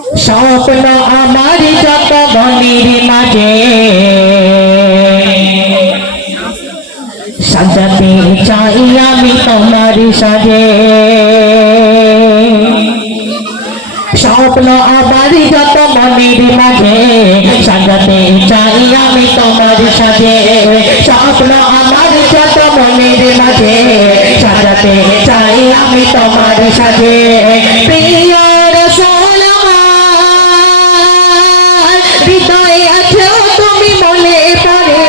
স্বপ্ন আমার যত মনের মাঝে সাজাতে চাই আমি তোমার সাজে। স্বপ্ন আমার যত মনের মাঝে সাজাতে চাই আমি তোমার সাজে। স্বপ্ন আমার যত মনের মাঝে সাজাতে চাই আমি তোমার সাজে। প্রিয় রাসূল আমার হৃদয়ে আছো তুমি মনে পড়ে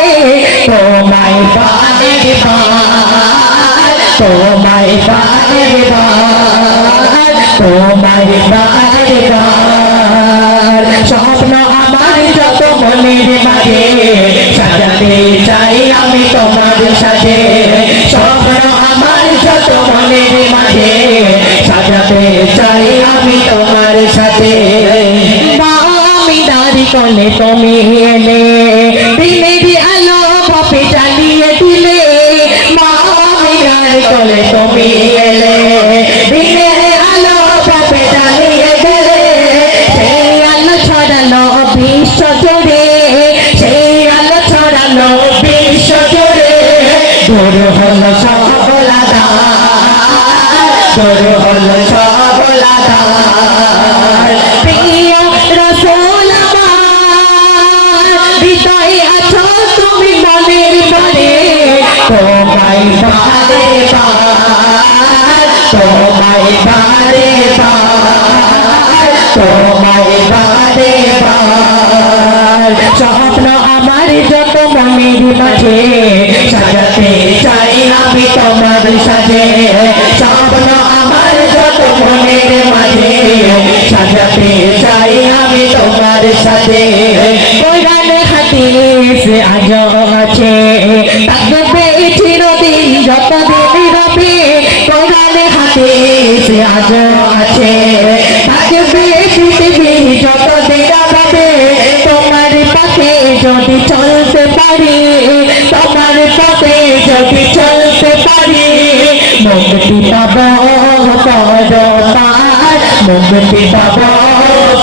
তোমায় বারের বার, তোমায় বারের বার, তোমায় বারের বার। স্বপ্ন আমার যত মনের মাঝে সাজাতে চাই আমি তোমার সাজে। স্বপ্ন আমার যত মনের মাঝে সাজাতে চাই আমি তোমার সাথে। মা আমি দাঁড়ি করলে তুমি এলে দিনের আলো ভাবে জ্বালিয়ে দিলে। মা আমি দাঁড়ি করলে তুমি এলে দিনের আলো ভাবে জ্বালিয়ে দিলে। সেই আলো ছড়ালো বিশ্ব জুড়ে, সেই আলো ছড়ালো বিশ্ব জুড়ে। দূর হলো সকল আঁধার, দূর হলো সকল আঁধার। প্রিয় রাসূল আমার হৃদয়ে আছো তুমি মনের পরে তোমায় বারে বার, তোমায় বারে বার, তোমায় বারে বার। স্বপ্ন আমার যত মনের মাঝে সাজাতে চাই আমি তোমার সাজে। স্বপ্ন আমার যত মনের মাঝে সাজাতে চাই আমি তোমার সাজে। কোরআন হাদিস আজও আছে থাকবে চিরদিন যতদিন রবে। কোরআন হাদিস আজও আছে থাকবে পৃথিবী যতদিন রবে। তোমার পথে যদি চলতে পারি, তোমার পথে যদি চলতে পারি মুক্তি পাব পরপার, মুক্তি পাব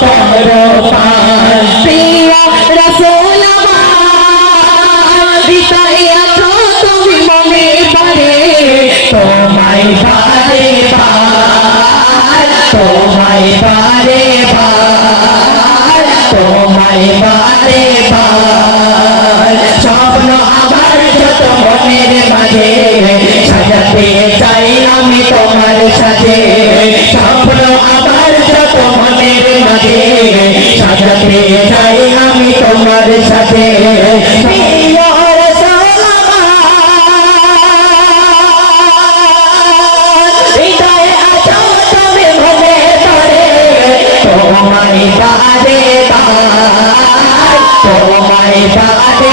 পরপার। প্রিয় রাসূল আমার হৃদয়ে আছো তুমি মনে পড়ে তোমায় বারে বার, তোমায় বারে বার, তোমায় বারে বার। স্বপ্ন আমার যত মনের মাঝে সাজাতে চাই আমি তোমার সাথে। স্বপ্ন আমার যত মনের মাঝে সাজাতে চাই আমি তোমার সাথে। প্রিয় রাসূল আমার হৃদয়ে আছো তুমি মনে পড়ে তোমায় বারে বার, তোমায় বারে